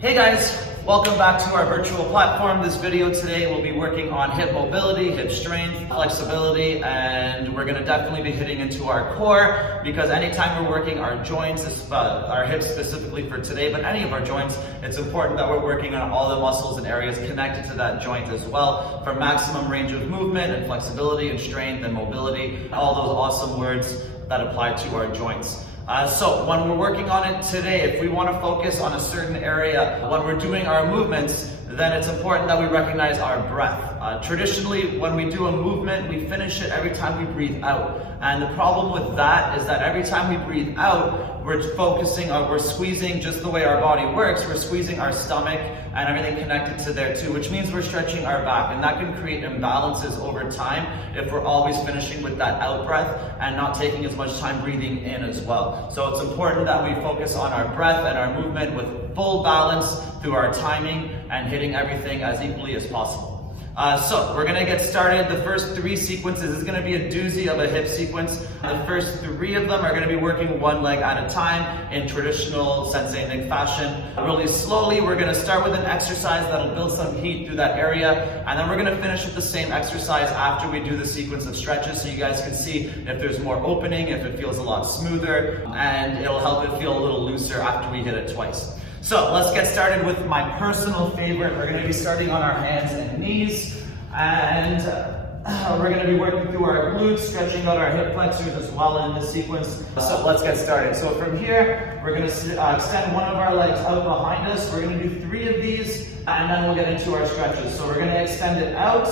Hey guys, welcome back to our virtual platform. This video today we'll be working on hip mobility, hip strength, flexibility, and we're gonna definitely be hitting into our core because anytime we're working our joints, our hips specifically for today, but any of our joints, it's important that we're working on all the muscles and areas connected to that joint as well for maximum range of movement and flexibility and strength and mobility, all those awesome words that apply to our joints. So when we're working on it today, if we want to focus on a certain area, when we're doing our movements, then it's important that we recognize our breath. Traditionally, when we do a movement, we finish it every time we breathe out. And the problem with that is that every time we breathe out, we're squeezing just the way our body works, we're squeezing our stomach and everything connected to there too, which means we're stretching our back, and that can create imbalances over time if we're always finishing with that out breath and not taking as much time breathing in as well. So it's important that we focus on our breath and our movement with full balance through our timing and hitting everything as equally as possible. So we're gonna get started. The first three sequences is gonna be a doozy of a hip sequence. The first three of them are gonna be working one leg at a time in traditional sensei Nick fashion. Really slowly, we're gonna start with an exercise that'll build some heat through that area, and then we're gonna finish with the same exercise after we do the sequence of stretches so you guys can see if there's more opening, if it feels a lot smoother, and it'll help it feel a little looser after we hit it twice. So let's get started with my personal favorite. We're going to be starting on our hands and knees, and we're going to be working through our glutes, stretching out our hip flexors as well in this sequence. So let's get started. So from here, we're going to extend one of our legs out behind us. We're going to do 3 of these, and then we'll get into our stretches. So we're going to extend it out,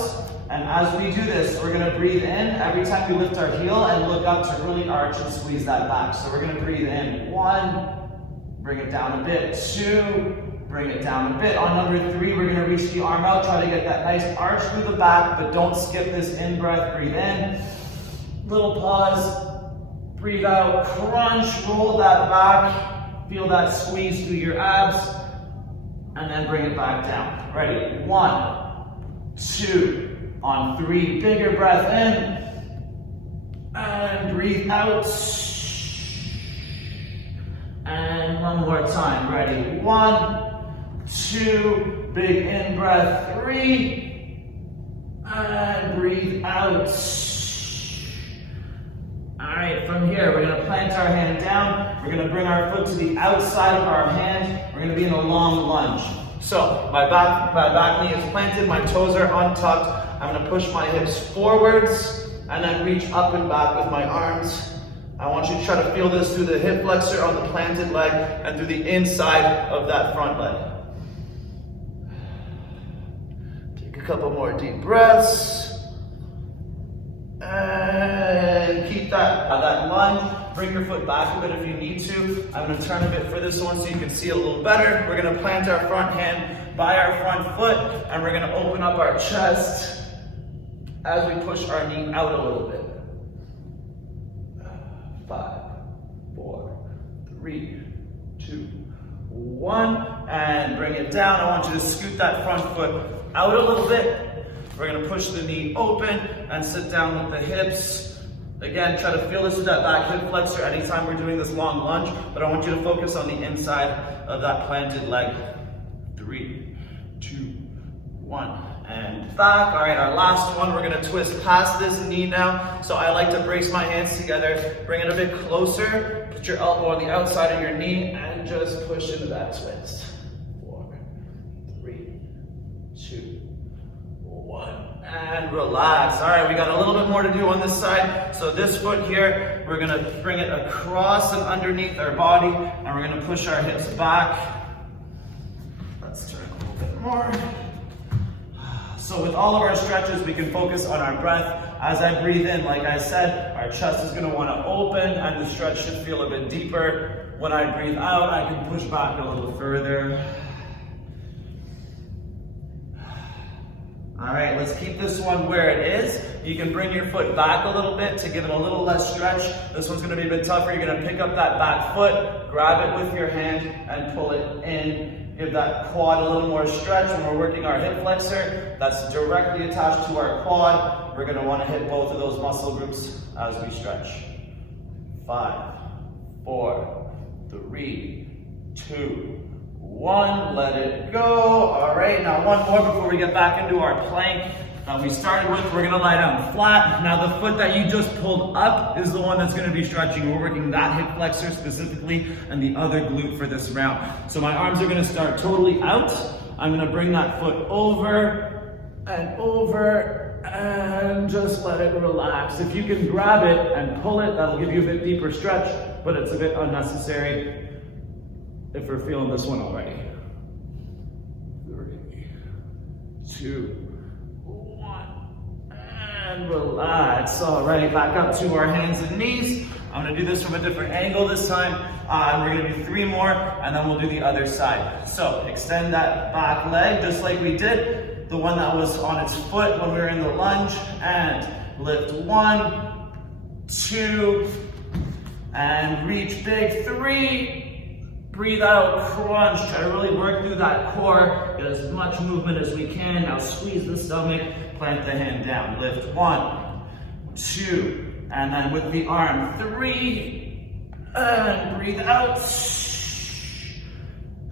and as we do this, we're going to breathe in every time we lift our heel and look up to really arch and squeeze that back. So we're going to breathe in 1, bring it down a bit, 2, bring it down a bit. On number 3, we're gonna reach the arm out, try to get that nice arch through the back, but don't skip this in breath. Breathe in, little pause, breathe out, crunch, roll that back, feel that squeeze through your abs, and then bring it back down. Ready, 1, 2, on 3, bigger breath in, and breathe out. And one more time, ready? 1, 2, big in breath, 3, and breathe out. All right, from here, we're gonna plant our hand down. We're gonna bring our foot to the outside of our hand. We're gonna be in a long lunge. So my back knee is planted, my toes are untucked. I'm gonna push my hips forwards and then reach up and back with my arms. I want you to try to feel this through the hip flexor on the planted leg and through the inside of that front leg. Take a couple more deep breaths. And keep that lunge. Bring your foot back a bit if you need to. I'm going to turn a bit for this one so you can see a little better. We're going to plant our front hand by our front foot, and we're going to open up our chest as we push our knee out a little bit. 5, 4, 3, 2, 1, and bring it down. I want you to scoot that front foot out a little bit. We're going to push the knee open and sit down with the hips. Again, try to feel this with that back hip flexor anytime we're doing this long lunge, but I want you to focus on the inside of that planted leg. 3, 2, 1. And back. All right, our last one, we're gonna twist past this knee now. So I like to brace my hands together, bring it a bit closer, put your elbow on the outside of your knee, and just push into that twist. 4, 3, 2, 1, and relax. All right, we got a little bit more to do on this side. So this foot here, we're gonna bring it across and underneath our body, and we're gonna push our hips back. Let's turn a little bit more. So with all of our stretches, we can focus on our breath. As I breathe in, like I said, our chest is gonna wanna open and the stretch should feel a bit deeper. When I breathe out, I can push back a little further. All right, let's keep this one where it is. You can bring your foot back a little bit to give it a little less stretch. This one's gonna be a bit tougher. You're gonna pick up that back foot, grab it with your hand, and pull it in. Give that quad a little more stretch when we're working our hip flexor. That's directly attached to our quad. We're gonna wanna hit both of those muscle groups as we stretch. 5, 4, 3, 2, one, let it go. All right, now one more before we get back into our plank that we started with. We're gonna lie down flat. Now the foot that you just pulled up is the one that's gonna be stretching. We're working that hip flexor specifically and the other glute for this round. So my arms are gonna start totally out. I'm gonna bring that foot over and just let it relax. If you can grab it and pull it, that'll give you a bit deeper stretch, but it's a bit unnecessary if we're feeling this one already. 3, 2, and relax. All right, back up to our hands and knees. I'm gonna do this from a different angle this time. We're gonna do 3 more, and then we'll do the other side. So extend that back leg just like we did, the one that was on its foot when we were in the lunge, and lift 1, 2, and reach big, 3. Breathe out, crunch. Try to really work through that core. Get as much movement as we can. Now squeeze the stomach, plant the hand down. Lift 1, 2, and then with the arm, 3, and breathe out.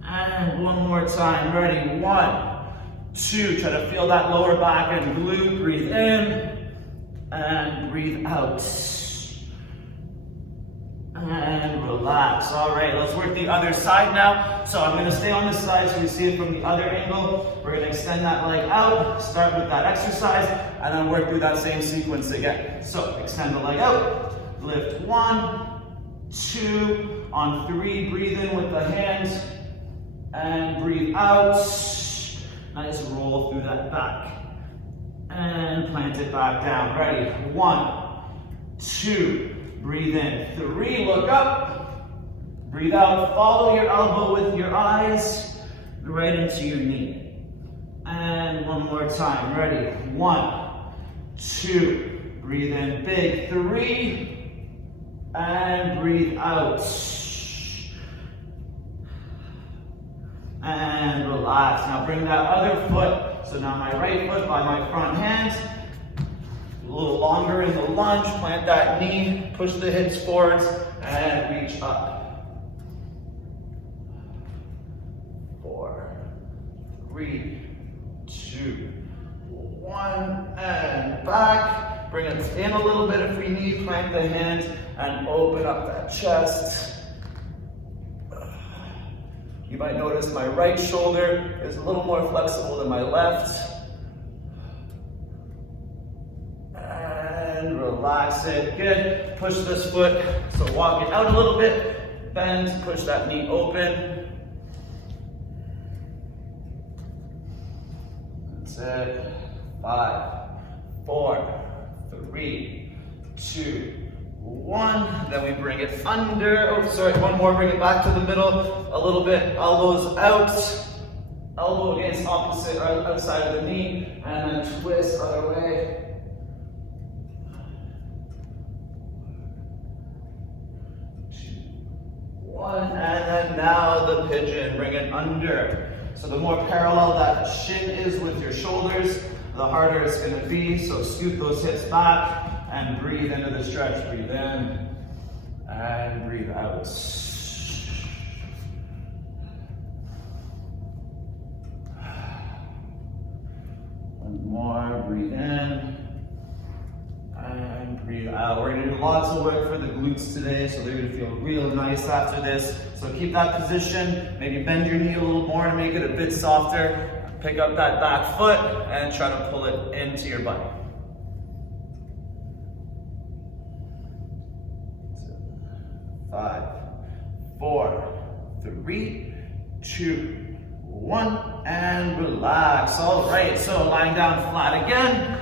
And one more time, ready, 1, 2. Try to feel that lower back and glute. Breathe in, and breathe out. And relax. All right, let's work the other side now. So I'm gonna stay on this side so we see it from the other angle. We're gonna extend that leg out, start with that exercise, and then work through that same sequence again. So extend the leg out, lift 1, 2, on 3, breathe in with the hands, and breathe out. Nice roll through that back. And plant it back down. Ready, 1, 2, breathe in, 3, look up, breathe out, follow your elbow with your eyes, right into your knee. And one more time, ready, 1, 2, breathe in big, 3, and breathe out. And relax. Now bring that other foot, so now my right foot by my front hand, a little longer in the lunge, plant that knee, push the hips forwards, and reach up. 4, 3, 2, 1, and back. Bring it in a little bit if we need, plant the hands, and open up that chest. You might notice my right shoulder is a little more flexible than my left. Relax it, good. Push this foot, so walk it out a little bit, bend, push that knee open. That's it. 5, 4, 3, 2, 1. Then we bring it under. Oh, sorry, one more. Bring it back to the middle a little bit. Elbows out, elbow against opposite or outside of the knee, and then twist other way. 1, and then now the pigeon, bring it under. So the more parallel that shin is with your shoulders, the harder it's gonna be. So scoot those hips back and breathe into the stretch. Breathe in and breathe out. One more, breathe in. And breathe out. We're gonna do lots of work for the glutes today, so they're gonna feel real nice after this. So keep that position, maybe bend your knee a little more to make it a bit softer. Pick up that back foot and try to pull it into your butt. 5, 4, 3, 2, 1, and relax. All right, so lying down flat again.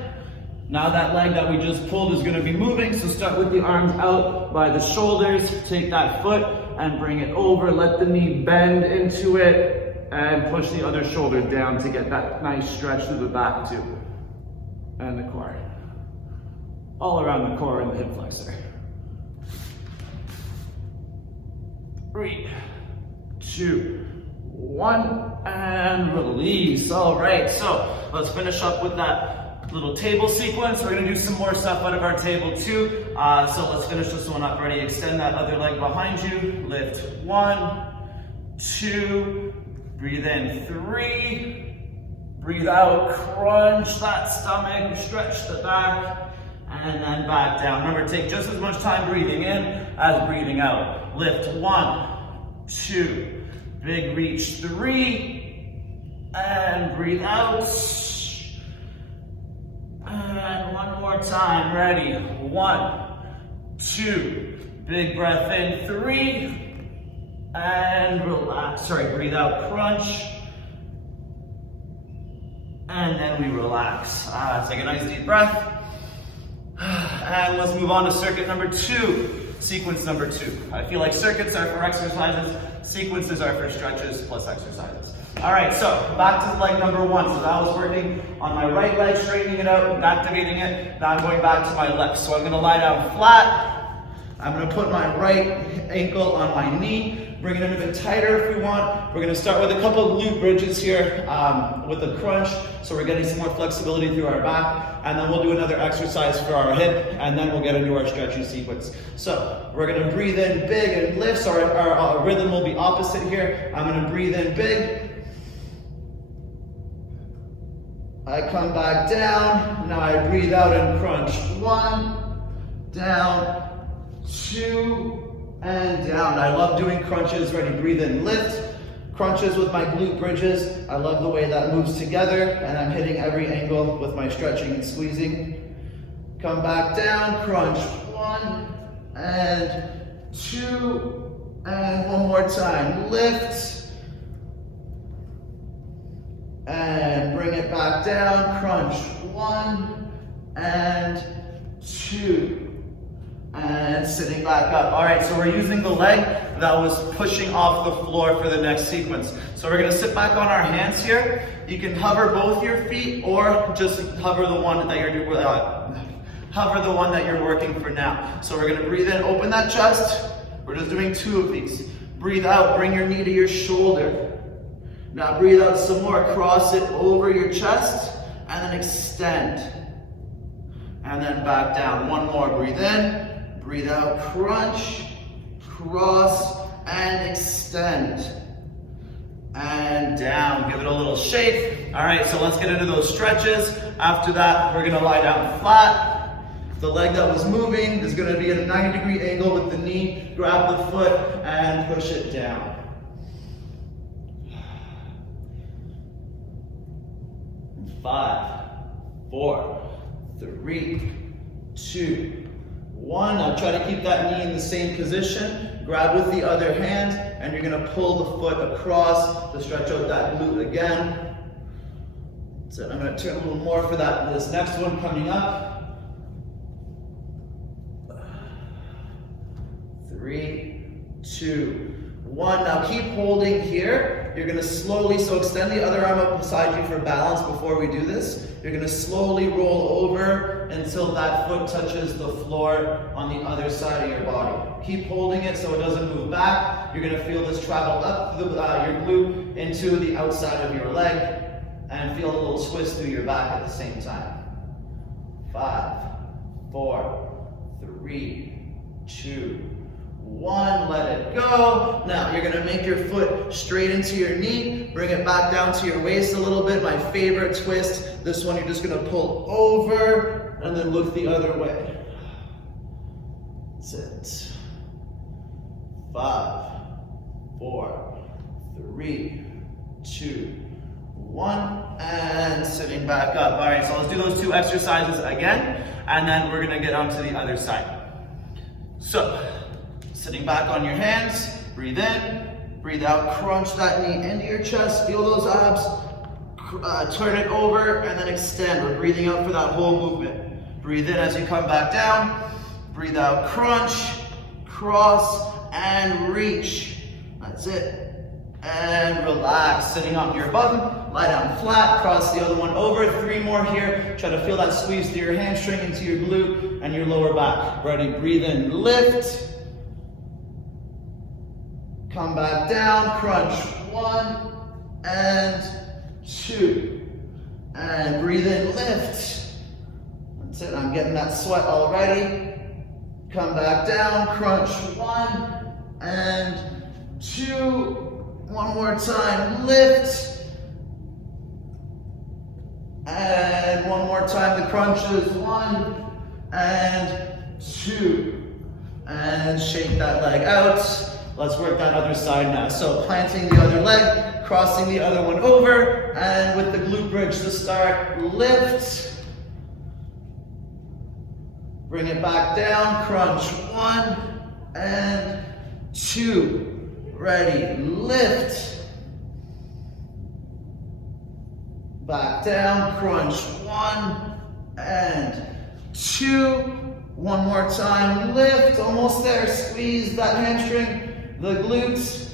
Now that leg that we just pulled is going to be moving, so start with the arms out by the shoulders, take that foot and bring it over, let the knee bend into it, and push the other shoulder down to get that nice stretch through the back too, and the core. All around the core and the hip flexor. 3, 2, 1, and release. All right, so let's finish up with that little table sequence. We're gonna do some more stuff out of our table too. So let's finish this one up. Ready? Extend that other leg behind you. Lift 1, 2, Breathe in, 3. Breathe out, crunch that stomach, stretch the back, and then back down. Remember, take just as much time breathing in as breathing out. Lift, 1, 2. Big reach, 3. And breathe out. And one more time, ready. 1, 2. Big breath in, 3. And relax, breathe out, crunch. And then we relax. Take a nice deep breath. And let's move on to circuit number 2, sequence number 2. I feel like circuits are for exercises, sequences are for stretches plus exercises. All right, so back to leg number 1. So that was working on my right leg, straightening it out and activating it. Now I'm going back to my left. So I'm gonna lie down flat. I'm gonna put my right ankle on my knee, bring it in a bit tighter if we want. We're gonna start with a couple of glute bridges here with a crunch. So we're getting some more flexibility through our back. And then we'll do another exercise for our hip, and then we'll get into our stretching sequence. So we're gonna breathe in big and lift. So our rhythm will be opposite here. I'm gonna breathe in big. I come back down. Now I breathe out and crunch. 1, down, 2, and down. I love doing crunches. Ready, breathe in, lift. Crunches with my glute bridges. I love the way that moves together, and I'm hitting every angle with my stretching and squeezing. Come back down, crunch. 1 and 2, and one more time. Lift. And bring it back down, crunch. 1 and 2. And sitting back up. All right, so we're using the leg that was pushing off the floor for the next sequence. So we're gonna sit back on our hands here. You can hover both your feet or just hover the one that you're working for now. So we're gonna breathe in, open that chest. We're just doing 2 of these. Breathe out, bring your knee to your shoulder. Now breathe out some more, cross it over your chest, and then extend. And then back down. One more, breathe in. Breathe out, crunch, cross, and extend. And down, give it a little shake. All right, so let's get into those stretches. After that, we're gonna lie down flat. The leg that was moving is gonna be at a 90-degree angle with the knee. Grab the foot and push it down. 5, 4, 3, 2, 1. Now try to keep that knee in the same position. Grab with the other hand, and you're gonna pull the foot across to stretch out that glute again. So I'm gonna turn a little more for this next one coming up. 3, 2, 1. Now keep holding here. You're gonna slowly, so extend the other arm up beside you for balance before we do this. You're gonna slowly roll over until that foot touches the floor on the other side of your body. Keep holding it so it doesn't move back. You're gonna feel this travel up your glute into the outside of your leg and feel a little twist through your back at the same time. 5, 4, 3, 2, 1, let it go. Now you're gonna make your foot straight into your knee, bring it back down to your waist a little bit. My favorite twist. This one you're just gonna pull over and then look the other way. That's it. 5, 4, 3, 2, 1, and sitting back up. All right, so let's do those 2 exercises again, and then we're gonna get onto the other side. So, sitting back on your hands, breathe in, breathe out, crunch that knee into your chest, feel those abs, turn it over, and then extend. We're breathing out for that whole movement. Breathe in as you come back down, breathe out, crunch, cross, and reach. That's it. And relax, sitting on your bum, lie down flat, cross the other one over. 3 more here. Try to feel that squeeze through your hamstring into your glute and your lower back. Ready, breathe in, lift. Come back down, crunch. 1 and 2. And breathe in, lift. That's it, I'm getting that sweat already. Come back down, crunch. 1 and 2. One more time, lift. And one more time, the crunches. 1 and 2. And shake that leg out. Let's work that other side now. So planting the other leg, crossing the other one over, and with the glute bridge to start, lift. Bring it back down, crunch. 1 and 2. Ready, lift. Back down, crunch. 1 and 2. One more time, lift. Almost there, squeeze that hamstring, the glutes.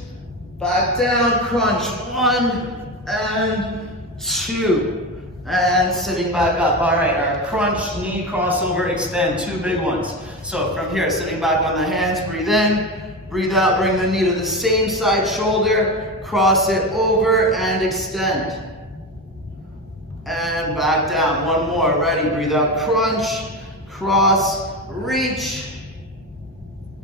Back down, crunch. 1 and 2. And sitting back up. All right, our crunch, knee, crossover, extend. 2 big ones. So from here, sitting back on the hands, breathe in. Breathe out, bring the knee to the same side shoulder, cross it over and extend. And back down, one more, ready, breathe out, crunch, cross, reach,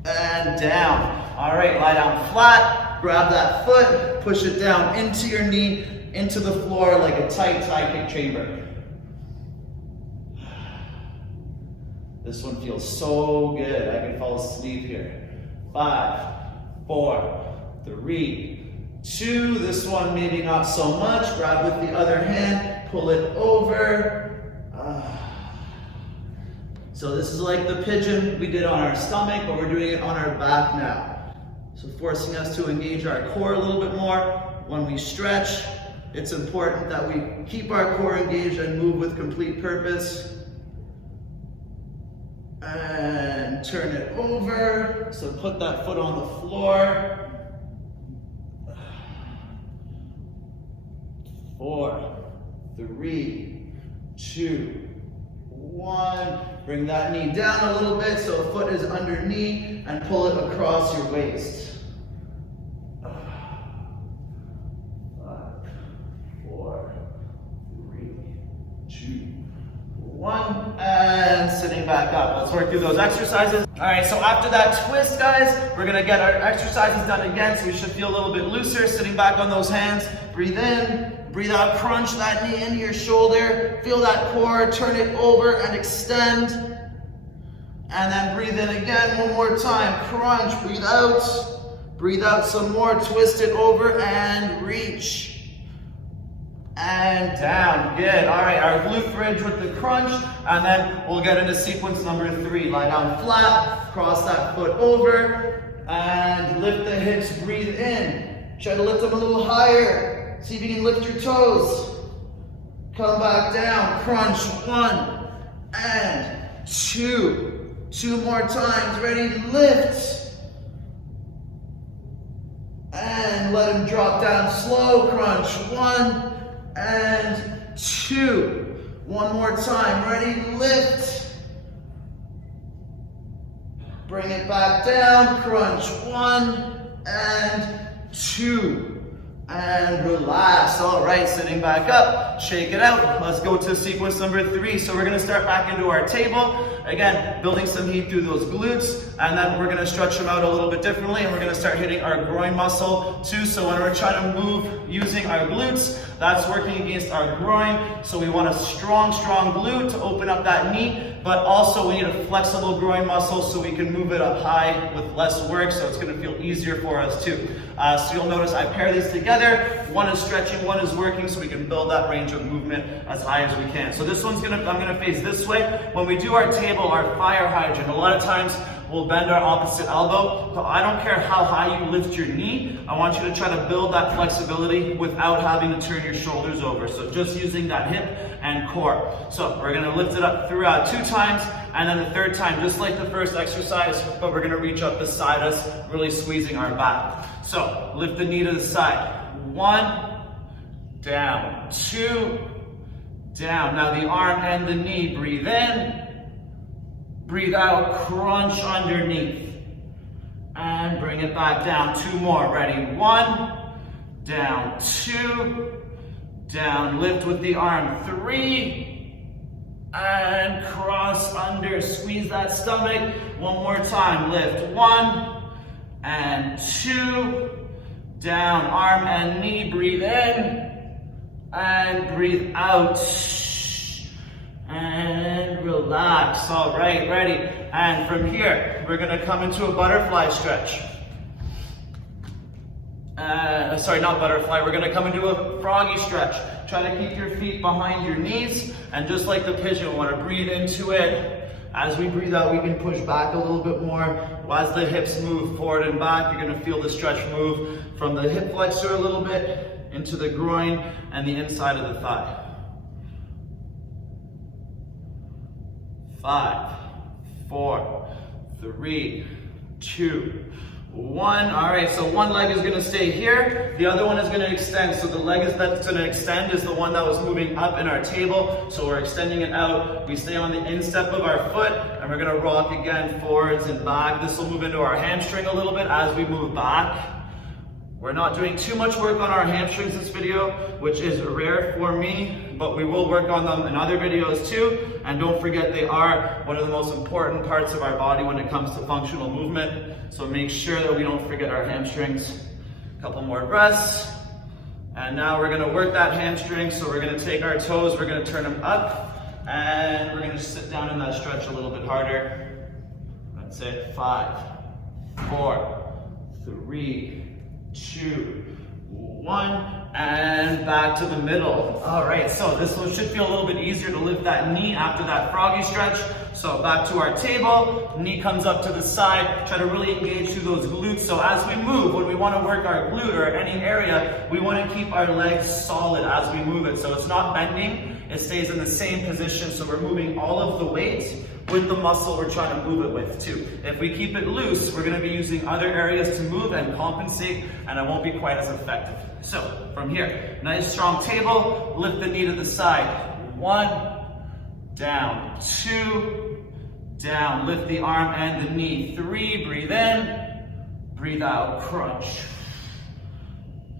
and down. All right, lie down flat, grab that foot, push it down into your knee, into the floor like a tight thigh kick chamber. This one feels so good, I can fall asleep here. 5, 4, 3, 2. This one maybe not so much. Grab with the other hand, pull it over. So this is like the pigeon we did on our stomach, but we're doing it on our back now. So forcing us to engage our core a little bit more. When we stretch, it's important that we keep our core engaged and move with complete purpose. And turn it over. So put that foot on the floor. 4, 3, 2, 1. Bring that knee down a little bit so a foot is underneath and pull it across your waist. 5, 4, 3, 2, 1, and sitting back up. Let's work through those exercises. All right, so after that twist, guys, we're gonna get our exercises done again, so we should feel a little bit looser, sitting back on those hands. Breathe in, breathe out, crunch that knee into your shoulder, feel that core, turn it over and extend. And then breathe in again, one more time, crunch, breathe out some more, twist it over and reach. And down, good. All right, our glute bridge with the crunch, and then we'll get into sequence number 3. Lie down flat, cross that foot over, and lift the hips, breathe in. Try to lift them a little higher. See if you can lift your toes. Come back down, crunch, 1 and 2. 2 more times, ready, lift. And let them drop down slow, crunch, 1 and 2. One more time, ready, lift. Bring it back down, crunch, 1 and 2. And relax. All right, sitting back up, shake it out. Let's go to sequence number 3. So we're gonna start back into our table. Again, building some heat through those glutes, and then we're gonna stretch them out a little bit differently, and we're gonna start hitting our groin muscle too. So when we're trying to move using our glutes, that's working against our groin. So we want a strong glute to open up that knee, but also we need a flexible groin muscle so we can move it up high with less work, so it's gonna feel easier for us too. So you'll notice I pair these together. One is stretching, one is working, so we can build that range of movement as high as we can. So this one's I'm gonna face this way. When we do our table, our fire hydrant, a lot of times we'll bend our opposite elbow. So I don't care how high you lift your knee. I want you to try to build that flexibility without having to turn your shoulders over. So just using that hip and core. So we're gonna lift it up throughout 2 times, and then the 3rd time, just like the first exercise, but we're gonna reach up beside us, really squeezing our back. So lift the knee to the side. 1, down, 2, down. Now the arm and the knee, breathe in, breathe out, crunch underneath. And bring it back down. 2 more, ready, 1, down, 2, down, lift with the arm, 3, and cross under, squeeze that stomach. One more time, lift, 1 and 2, down, arm and knee, breathe in, and breathe out, and relax. All right, ready, and from here, we're gonna come into a butterfly stretch. Sorry, not butterfly, we're gonna come into a froggy stretch. Try to keep your feet behind your knees, and just like the pigeon, we wanna breathe into it. As we breathe out, we can push back a little bit more. As the hips move forward and back, you're gonna feel the stretch move from the hip flexor a little bit into the groin and the inside of the thigh. 5, 4, 3, 2, 1. All right, so one leg is gonna stay here, the other one is gonna extend. So the leg that's gonna extend is the one that was moving up in our table. So we're extending it out. We stay on the instep of our foot, and we're gonna rock again forwards and back. This will move into our hamstring a little bit as we move back. We're not doing too much work on our hamstrings this video, which is rare for me, but we will work on them in other videos too. And don't forget, they are one of the most important parts of our body when it comes to functional movement. So make sure that we don't forget our hamstrings. A couple more breaths. And now we're gonna work that hamstring. So we're gonna take our toes, we're gonna turn them up, and we're gonna sit down in that stretch a little bit harder. That's it, 5, 4, 3, 2, 1, and back to the middle. All right, so this one should feel a little bit easier to lift that knee after that froggy stretch. So back to our table, knee comes up to the side, try to really engage through those glutes. So as we move, when we want to work our glute or any area, we want to keep our legs solid as we move it. So it's not bending, it stays in the same position. So we're moving all of the weight with the muscle we're trying to move it with too. If we keep it loose, we're gonna be using other areas to move and compensate, and it won't be quite as effective. So from here, nice strong table, lift the knee to the side. 1, down, 2, down, lift the arm and the knee. 3, breathe in, breathe out, crunch.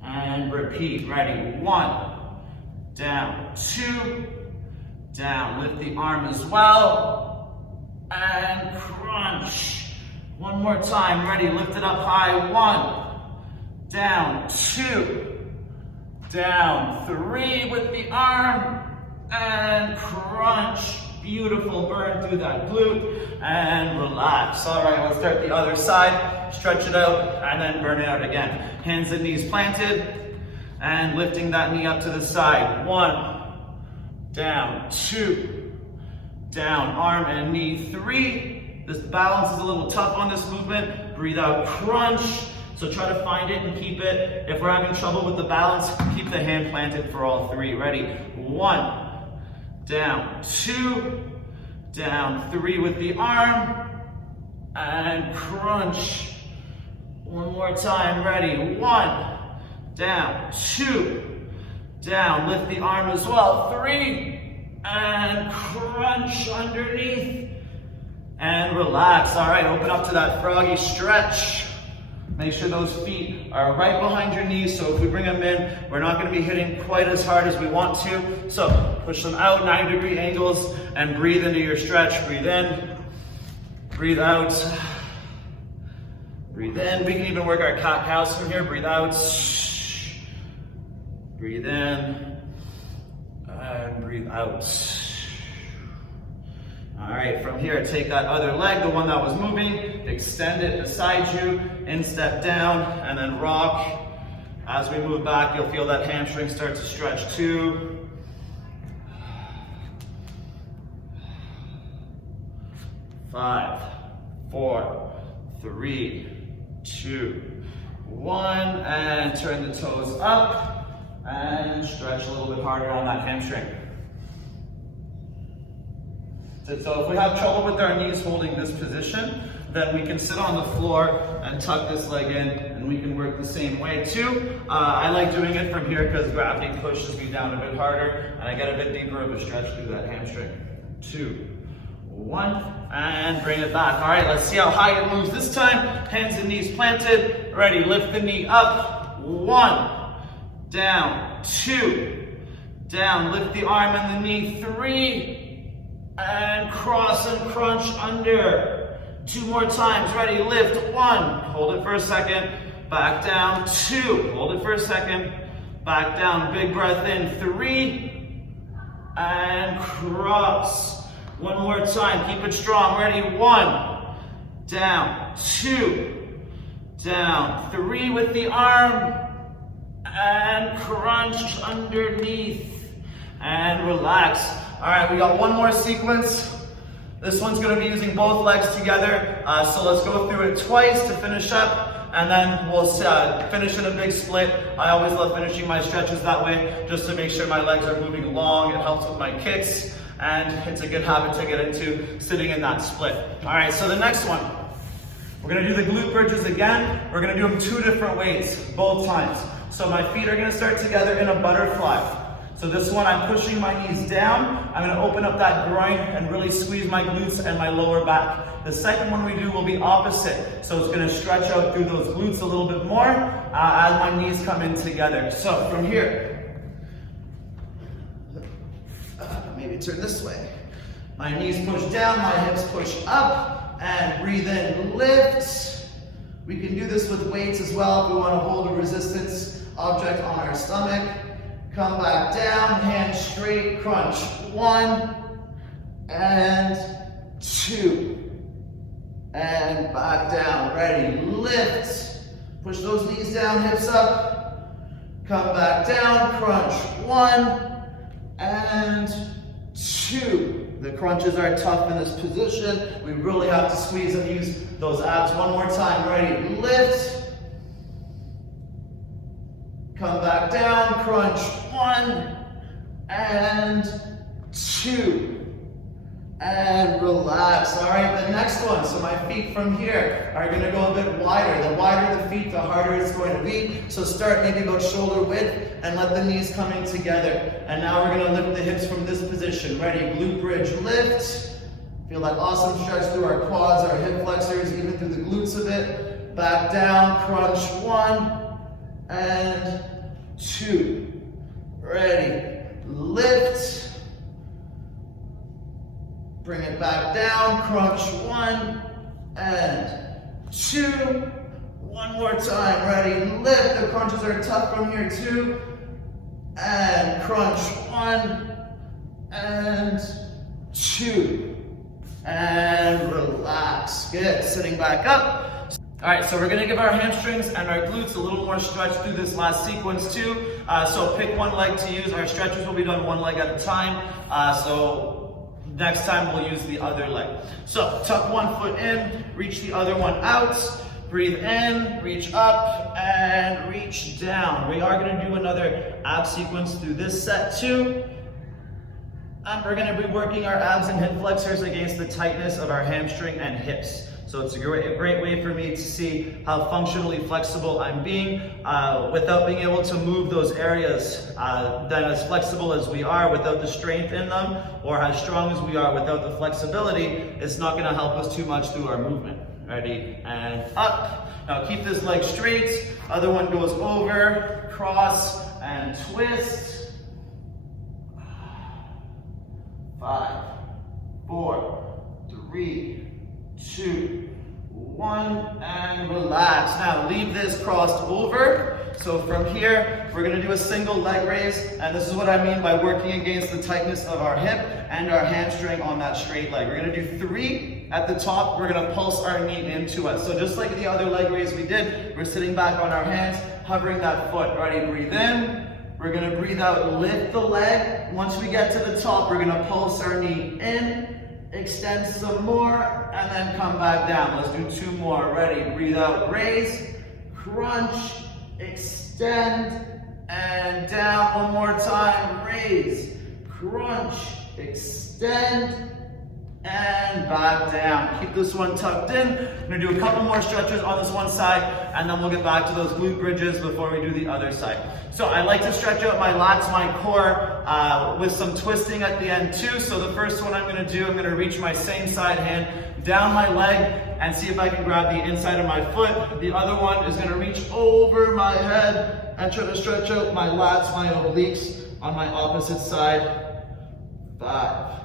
And repeat, ready, 1, down, 2, down, lift the arm as well, and crunch. One more time, ready, lift it up high. 1, down, 2, down, 3 with the arm, and crunch. Beautiful, burn through that glute, and relax. All right, let's start the other side. Stretch it out, and then burn it out again. Hands and knees planted, and lifting that knee up to the side. 1, down, 2, down, arm and knee. 3, this balance is a little tough on this movement. Breathe out, crunch. So try to find it and keep it. If we're having trouble with the balance, keep the hand planted for all 3. Ready? 1, down, 2, down, 3 with the arm, and crunch. One more time, ready? 1, down, 2, down, lift the arm as well. 3, and crunch underneath, and relax. All right, open up to that froggy stretch. Make sure those feet are right behind your knees, so if we bring them in, we're not going to be hitting quite as hard as we want to. So push them out, 90-degree angles, and breathe into your stretch. Breathe in, breathe out, breathe in. We can even work our cat-cows from here. Breathe out, breathe in, and breathe out. All right, from here, take that other leg, the one that was moving, extend it beside you, instep down, and then rock. As we move back, you'll feel that hamstring start to stretch too. 5, 4, 3, 2, 1, and turn the toes up, and stretch a little bit harder on that hamstring. So if we have trouble with our knees holding this position, then we can sit on the floor and tuck this leg in, and we can work the same way too. I like doing it from here because gravity pushes me down a bit harder, and I get a bit deeper of a stretch through that hamstring. 2, 1, and bring it back. All right, let's see how high it moves this time. Hands and knees planted. Ready, lift the knee up. 1, down, 2, down, lift the arm and the knee. 3, and cross and crunch under. 2 more times, ready, lift. 1, hold it for a second. back down, 2, hold it for a second, back down, big breath in, 3, and cross. One more time, keep it strong, ready, 1, down, 2, down, 3 with the arm, and crunch underneath, and relax. All right, we got one more sequence. This one's gonna be using both legs together, so let's go through it twice to finish up, and then we'll finish in a big split. I always love finishing my stretches that way, just to make sure my legs are moving along. It helps with my kicks, and it's a good habit to get into, sitting in that split. All right, so the next one, we're gonna do the glute bridges again. We're gonna do them 2 different ways, both times. So my feet are gonna start together in a butterfly. So this one, I'm pushing my knees down. I'm gonna open up that groin and really squeeze my glutes and my lower back. The second one we do will be opposite. So it's gonna stretch out through those glutes a little bit more as my knees come in together. So from here, maybe turn this way. My knees push down, my hips push up, and breathe in, lift. We can do this with weights as well if we wanna hold a resistance object on our stomach. Come back down, hands straight, crunch. 1, and 2. And back down, ready, lift. Push those knees down, hips up. Come back down, crunch. 1, and 2. The crunches are tough in this position. We really have to squeeze and use those abs. One more time, ready, lift. Come back down, crunch. 1, and 2. And relax. All right, the next one. So my feet from here are gonna go a bit wider. The wider the feet, the harder it's going to be. So start maybe about shoulder width and let the knees come in together. And now we're gonna lift the hips from this position. Ready, glute bridge, lift. Feel that awesome stretch through our quads, our hip flexors, even through the glutes a bit. Back down, crunch. 1, and 2. Ready, lift. Bring it back down, crunch. 1, and 2. One more time, ready, lift. The crunches are tough from here, 2, and crunch. 1, and 2, and relax. Good, sitting back up. All right, so we're gonna give our hamstrings and our glutes a little more stretch through this last sequence too. So pick one leg to use. Our stretches will be done one leg at a time. So next time we'll use the other leg. So tuck one foot in, reach the other one out. Breathe in, reach up, and reach down. We are gonna do another ab sequence through this set too. And we're gonna be working our abs and hip flexors against the tightness of our hamstring and hips. So it's a great way for me to see how functionally flexible I'm being without being able to move those areas. Then as flexible as we are without the strength in them, or as strong as we are without the flexibility, it's not gonna help us too much through our movement. Ready, and up. Now keep this leg straight. Other one goes over, cross, and twist. 5, 4, 3, 2, 1, and relax. Now leave this crossed over. So from here, we're gonna do a single leg raise, and this is what I mean by working against the tightness of our hip and our hamstring on that straight leg. We're gonna do 3 at the top. We're gonna pulse our knee into us. So just like the other leg raise we did, we're sitting back on our hands, hovering that foot. Ready, breathe in. We're gonna breathe out, lift the leg. Once we get to the top, we're gonna pulse our knee in, extend some more, and then come back down. Let's do 2 more. Ready, breathe out, raise, crunch, extend, and down. One more time, raise, crunch, extend, and back down. Keep this one tucked in. I'm gonna do a couple more stretches on this one side, and then we'll get back to those glute bridges before we do the other side. So I like to stretch out my lats, my core, with some twisting at the end too. So the first one I'm gonna do, I'm gonna reach my same side hand down my leg and see if I can grab the inside of my foot. The other one is gonna reach over my head and try to stretch out my lats, my obliques on my opposite side. 5,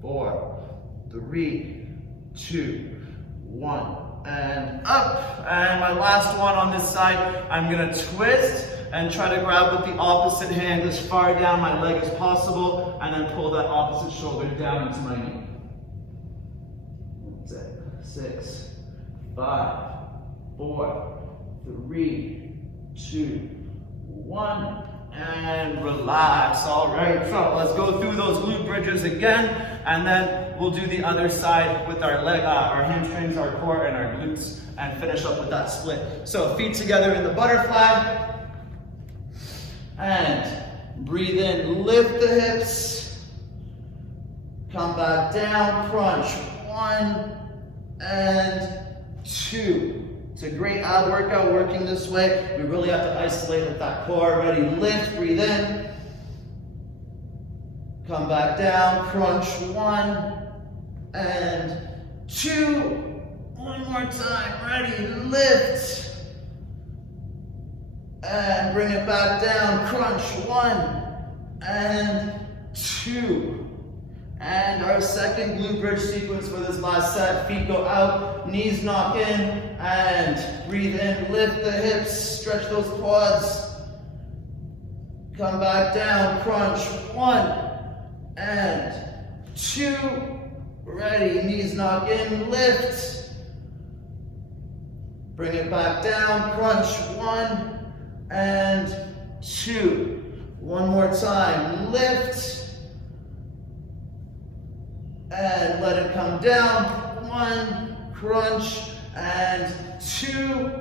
4, 3, 2, 1. and up. And my last one on this side, I'm gonna twist and try to grab with the opposite hand as far down my leg as possible, and then pull that opposite shoulder down into my knee. That's it. 6, 5, 4, 3, 2, 1, and relax. All right, so let's go through those glute bridges again, and then we'll do the other side with our leg, our hamstrings, our core, and our glutes, and finish up with that split. So feet together in the butterfly, and breathe in, lift the hips, come back down, crunch, 1 and 2. It's a great ab workout working this way. We really have to isolate with that core. Ready, lift, breathe in. Come back down, crunch, 1 and 2. One more time, ready, lift. And bring it back down, crunch, 1 and 2. And our second glute bridge sequence for this last set. Feet go out, knees knock in, and breathe in, lift the hips, stretch those quads. Come back down, crunch, 1 and 2. Ready, knees knock in, lift. Bring it back down, crunch, 1 and 2. One more time, lift. And let it come down, 1, crunch, and 2,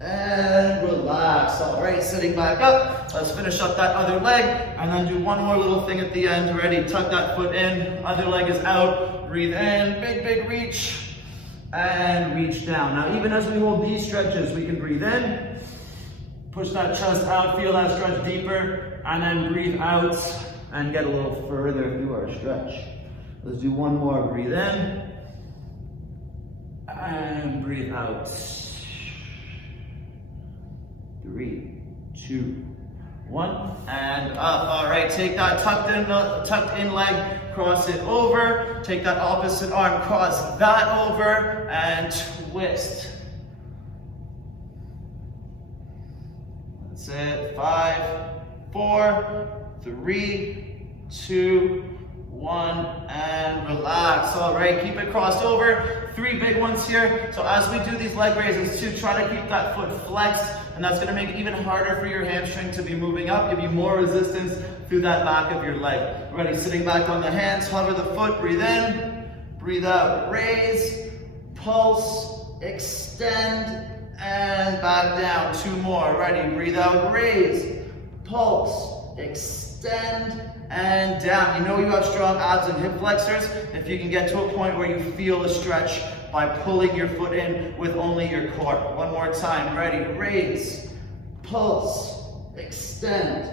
and relax. All right, sitting back up. Let's finish up that other leg, and then do one more little thing at the end. Ready, tuck that foot in, other leg is out, breathe in, big, big reach, and reach down. Now, even as we hold these stretches, we can breathe in, push that chest out, feel that stretch deeper, and then breathe out, and get a little further through our stretch. Let's do one more. Breathe in and breathe out. 3, 2, 1, and up. All right, take that tucked in leg, cross it over. Take that opposite arm, cross that over, and twist. That's it. 5, 4, 3, 2, 1, and relax. All right, keep it crossed over. 3 big ones here. So as we do these leg raises too, try to keep that foot flexed, and that's gonna make it even harder for your hamstring to be moving up, give you more resistance through that back of your leg. Ready, sitting back on the hands, hover the foot, breathe in, breathe out, raise, pulse, extend, and back down. 2 more, ready, breathe out, raise, pulse, extend, and down. You know you have strong abs and hip flexors if you can get to a point where you feel a stretch by pulling your foot in with only your core. One more time, ready, raise, pulse, extend,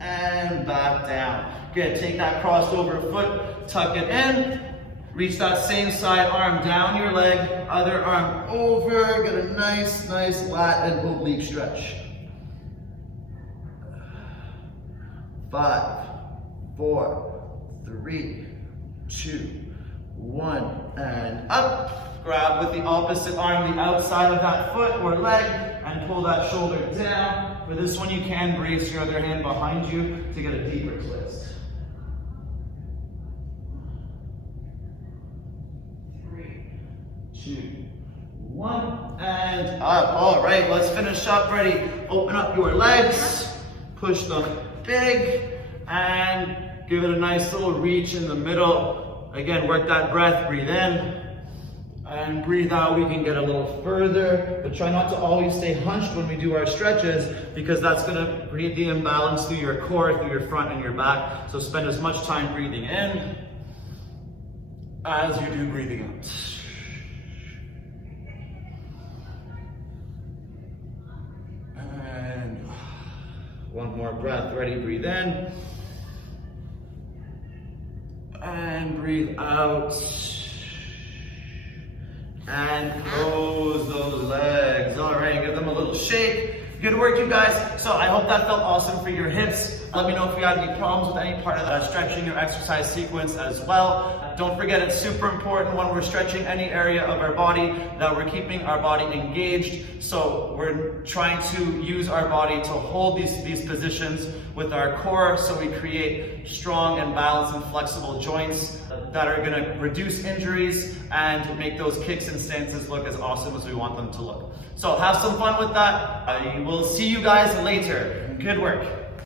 and back down. Good, take that crossed over foot, tuck it in, reach that same side arm down your leg, other arm over, get a nice lat and oblique stretch. 5, 4, 3, 2, 1, and up. Grab with the opposite arm the outside of that foot or leg and pull that shoulder down. For this one, you can brace your other hand behind you to get a deeper twist. 3, 2, 1, and up. All right, let's finish up. Ready? Open up your legs, push them big, and give it a nice little reach in the middle. Again, work that breath, breathe in, and breathe out. We can get a little further, but try not to always stay hunched when we do our stretches, because that's gonna create the imbalance through your core, through your front and your back. So spend as much time breathing in as you do breathing out. And one more breath, ready, breathe in. And breathe out. And close those legs. All right, give them a little shake. Good work, you guys. So I hope that felt awesome for your hips. Let me know if you had any problems with any part of that stretching or exercise sequence as well. Don't forget, it's super important when we're stretching any area of our body that we're keeping our body engaged. So we're trying to use our body to hold these positions with our core, so we create strong and balanced and flexible joints that are going to reduce injuries and make those kicks and stances look as awesome as we want them to look. So have some fun with that. We'll see you guys later. Good work.